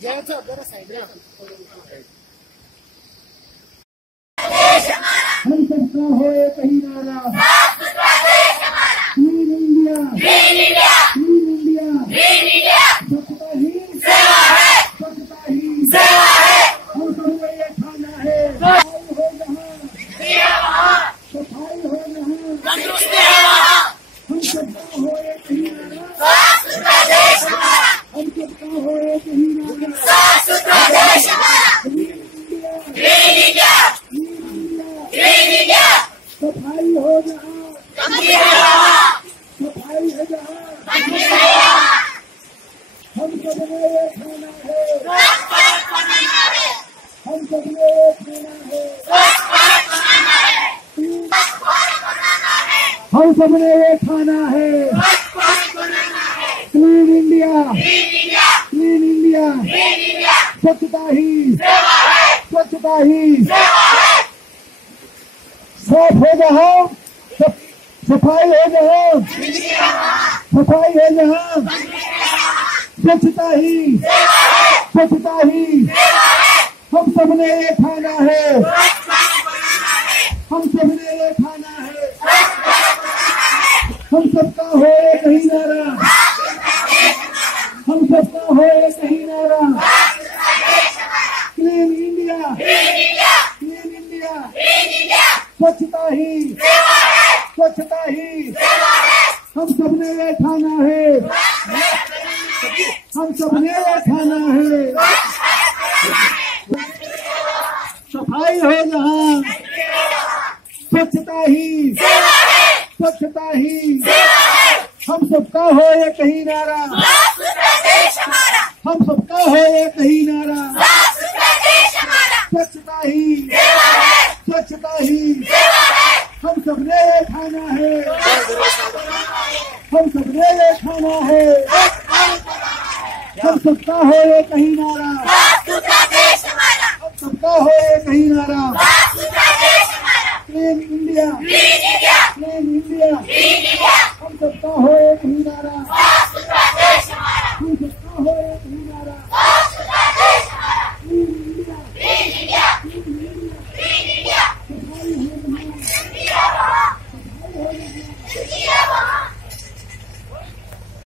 हम सबका हो एक ही नारा, क्लीन इंडिया, क्लीन इंडिया, स्वच्छता ही सेवा है, स्वच्छता ही सेवा है। हम सबको ये खाना है, सफाई हो जहाँ, सफाई हो जहाँ, तंदुरुस्ती है वहाँ। हम सबका हो एक ही नारा, साफ सुथरा देश हमारा। हम सबका हो एक ही नारा, साफ सुथरा देश हमारा। Clean India, clean India, clean India, सफाई हो जहाँ, सफाई है जहाँ, हम सबने ये खाना है, हम सबने ये खाना है, हम सबने ये खाना है। क्लीन इंडिया, क्लीन इंडिया, स्वच्छता ही स्वच्छता ही साफ हो जहाँ, सफाई हो जहाँ, सफाई है जहाँ, स्वच्छता ही स्वच्छता ही। हम सबने ये खाना है, हम सबने ये खाना है। हम सबका हो एक ही नारा, हम सबका हो एक ही नारा, क्लीन इंडिया, क्लीन इंडिया, स्वच्छता ही स्वच्छता ही। हम सबने ये खाना है, हम सबने ये खाना है। सफाई हो जहाँ, स्वच्छता ही स्वच्छता ही। हम सबका हो एक ही नारा, हम सबका हो एक ही नारा, स्वच्छता ही स्वच्छता ही। हम सबने ये खाना है, हम सबने ये खाना है। हम सबका हो एक ही नारा, हम सबका हो एक ही नारा।